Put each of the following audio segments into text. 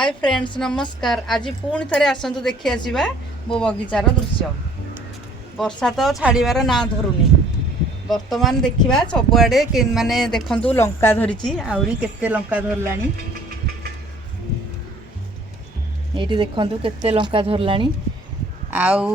Hi friends नमस्कार। आज पुणी थे आसतु देखी आसवा मो बगीचार दृश्य। वर्षा तो छाड़बार ना धरुनी। बर्तमान देखा सबुआड़े माने देखु लंका धरी आहरी केते लंका धरला। ये देखु केते लंका धरला।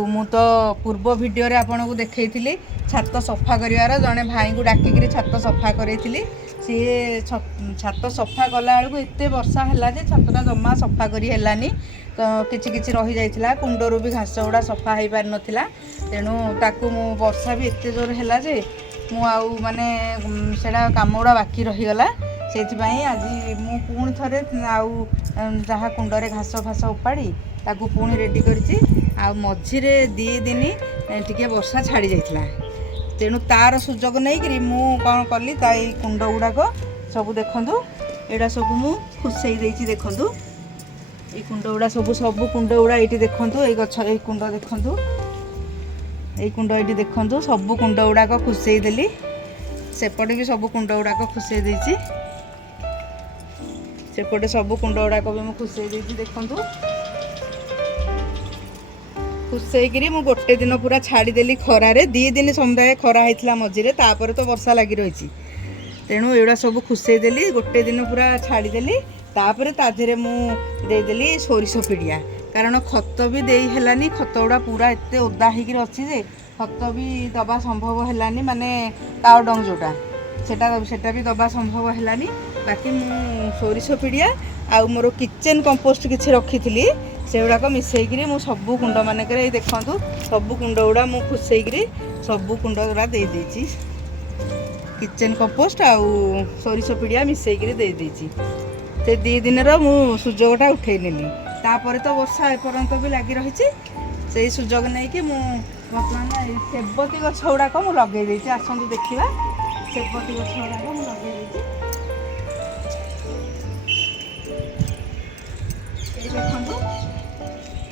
मु तो पूर्व वीडियो रे आपन को देखई छात सफा करिवार जड़े भाई को डाकिक छात सफा करी सी छात सफा कला बेलू एत वर्षा है जे छातटा जमा सफा करी हेलानी। तो किछि किछि रही जाइथिला कुंडरू भी घास गुड़ा सफा हो पार नथिला। तेणु ताकू मु वर्षा भी एत जोर है जे मु आउ माने सेडा काम गुड़ा बाकी रहीगला। से आज मु पुणी थे आउ जहाँ कुंडरे घास फास उपाड़ी ताकू पुणी रेडी करछि। आ मझिरे दी दिन टिके वर्षा छाड़ी जाइथिला। तेणु तार सुजोग नहीं कि मु कौन कली कुंड गुड़ाक सब देखु एटा सब मु खुसई देछि। देखु ये कुंड गुड़ा सब कुंड गुड़ा ये देखु ये गछ ये कुंड देखु ये कुंड ये देखु सब कुंड गुड़ाक खुसई देली। सेपटे भी सब कुंड गुड़ाक खुसई देछि। सेपटे सब कुंड गुड़ाक भी मु खुसई देछि। देखु खुसईकरी मु गोटे दिन पूरा छाड़ीदेली खरारे। दी दिन समुदाय खरा होता मझे तापर तो वर्षा लगी रही। तेणु एगुड़ा सब खुसईदेली गोटे दिन पूरा छाड़ीदेली। तापर ताधे मुदेली सोरिष पिड़िया कारण खत भी दे हेलानी। खत गुड़ा पूरा एत ओदा होकर अच्छी जे खत भी दबा संभव हेलानी। माने काउ डंग जोटा सेटा भी दबा संभव हेलानी। बाकी मु सोरिष पिड़िया आउ मोर किचेन कंपोस्ट किसी रखी से गुड़ाक मिसेकरी मु सब कुंड मानक देखु सब कुंड गुड़ा मु खुसईकरी सब कुंड गुड़ा दे देछि। किचेन कंपोस्ट आउ सोरिष पिड़िया मिसेकरी दे देछि। से दी दिन मु सुजोगटा उठे नेली। तापर तो वर्षा एपर्यंत भी लगी रही। से सुजोग नहीं कि मु बर्तमान सेबती गछ गुड़ाक मु लगे देछि। आसतु देखा सेबती गछ गुड़ाक मु लगे देछि। देखु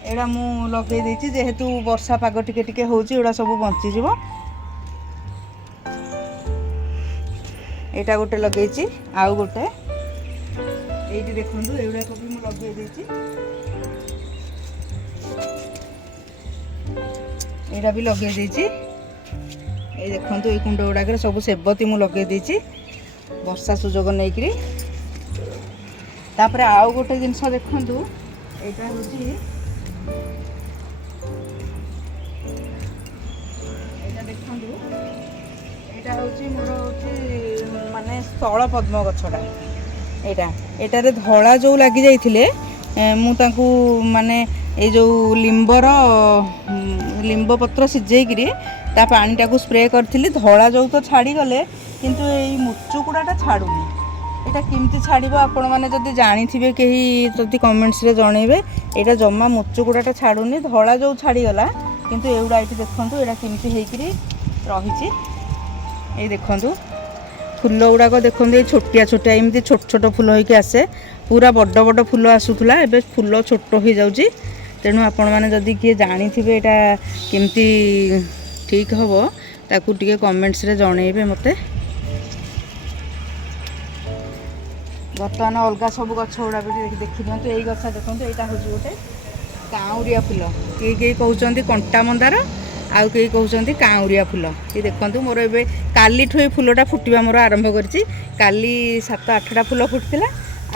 एड़ा मु लगे देछि जेहेतु वर्षा पाग टिके टिके होउछि एड़ा सब बंची जीवो। एटा गोटे लगेछि आउ गोटे एइटी देखंतु एड़ा को भी मु लगे देछि। एड़ा भी लगे देछि। ए देखंतु ए कुंड गुडा के सब सेबती मु लगे देछि वर्षा सुजोग नै करी। तापर आउ गोटे जिंस देखंतु एटा होछि माने स्थल पद्म गछटा एटारे धला जो लगी जाइथिले मु तांकू माने ए जो लिंब पत्र सिझेइकरी ता पानी टाकू स्प्रे करथिली। धला जो तो छाड़ी गले किंतु ए मुचुकुडाटा छाडुनी। एटा किमती छाड़िबो आपण माने जदी जानिथिबे केही जदी कमेंट्स रे जणेबे। एटा जम्मा मुचुकुडाटा छाडुनी धला जो छाड़ी गला किंतु एउडा एठी देखंतु एटा किमती हेइकरी रहिछि। ये देखंतु फूल गुड़ाक देखो छोटिया छोटिया एमती छोट छोट फूल होके आसे। पूरा बड़ बड़ फूल आसूला एबे फूल छोट हो जाउची। तेणु आपण माने जदी किए जानिथिबे एटा केमती ठीक हबो ताकू टिके कमेंट्स रे जणेबे मते। बर्तमान अलगा सब गछ गुड़ा भी देखि दियंतु। एई गछ देखंतु एटा होची गोटे काउरिया फूल। के कहउचंती कंटा मंदार आउ कई कहते काउरिया फूल। ये देखो मोर ए काली ठू फूलटा फुटवा मोर आरंभ करछि। काली 7-8टा फूल फुटला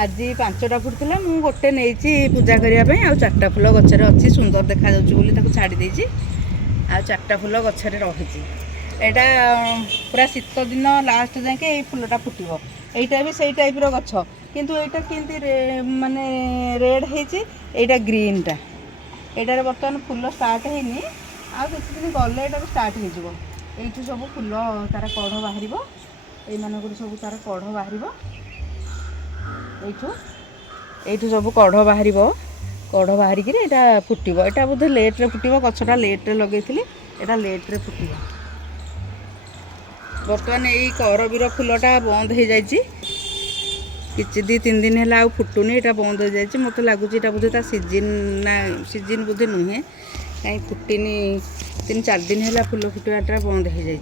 आज 5टा फुटला। मु गोटे नहीं पूजा करने आ 4टा फूल गचर अच्छी सुंदर देखा जाऊँगी छाड़ी देछि। आ 4टा फूल गचर रही। यहाँ पूरा शीत दिन लास्ट जाके ये फूलटा फुटब। यहीटा भी सही टाइप गछ किंतु एटा केमती माने रेड है ग्रीनटा। एटार बर्तमान फूल स्टार्ट हैनी आ किसी दिन गले ये स्टार्ट हो सब फूल तार कढ़ बाहर ये सब तार कढ़ बाहर यू सब कढ़ बाहर कढ़ बाहरिकी यहाँ फुटब। यहाँ बोधे लेट्रे फुटब गछटा लेट्रे लगे यहाँ लेट्रे फुटब। बर्तमान यही करबीर फूलटा बंद हो जाए किछि 2-3 दिन है आ फुटुनी। यहाँ बंद हो जाए मत लगुच बोधे सीजन ना सीजन बोधे नुहे कहीं फुटिनी 3-4 दिन है फूल फुटवाटा बंद हो जाए।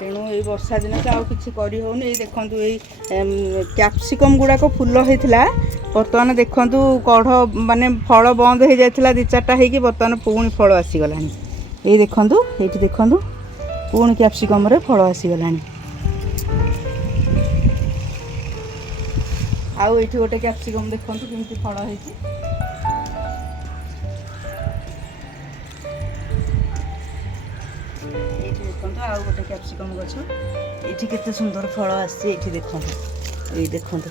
ତେଣୁ ଏଇ ବର୍ଷା ଦିନ ତ ଆଉ କିଛି କରିହେଉନି। ଏଇ ଦେଖନ୍ତୁ ଏଇ କ୍ୟାପ୍ସିକମ୍ ଗୁଡ଼ାକ ଫୁଲ ହେଇଥିଲା, ବର୍ତ୍ତମାନ ଦେଖନ୍ତୁ କଢ଼ ମାନେ ଫଳ ବନ୍ଦ ହେଇଯାଇଥିଲା 2-4ଟା ହେଇକି, ବର୍ତ୍ତମାନ ପୁଣି ଫଳ ଆସିଗଲାଣି। ଏଇ ଦେଖନ୍ତୁ, ଏଇଠି ଦେଖନ୍ତୁ ପୁଣି କ୍ୟାପ୍ସିକମ୍ରେ ଫଳ ଆସିଗଲାଣି। ଆଉ ଏଇଠି ଗୋଟେ କ୍ୟାପ୍ସିକମ୍ ଦେଖନ୍ତୁ କେମିତି ଫଳ ହେଇଛି। ଏଇଠି ଦେଖନ୍ତୁ ଆଉ ଗୋଟେ କ୍ୟାପ୍ସିକମ୍ ଗଛ, ଏଇଠି କେତେ ସୁନ୍ଦର ଫଳ ଆସିଛି। ଏଇଠି ଦେଖନ୍ତୁ, ଏଇ ଦେଖନ୍ତୁ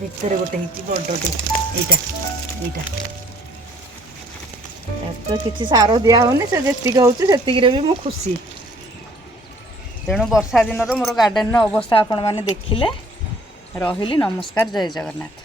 ଭିତରେ ଗୋଟେ ହେଇଛି ବଡ଼ଟେ। ଏଇଟା ଏଇଟା ତ କିଛି ସାର ଦିଆ ହେଉନି, ସେ ଯେତିକି ହେଉଛି ସେତିକିରେ ବି ମୁଁ ଖୁସି। ତେଣୁ ବର୍ଷା ଦିନର ମୋର ଗାର୍ଡ଼େନର ଅବସ୍ଥା ଆପଣମାନେ ଦେଖିଲେ। ରହିଲି, ନମସ୍କାର, ଜୟ ଜଗନ୍ନାଥ।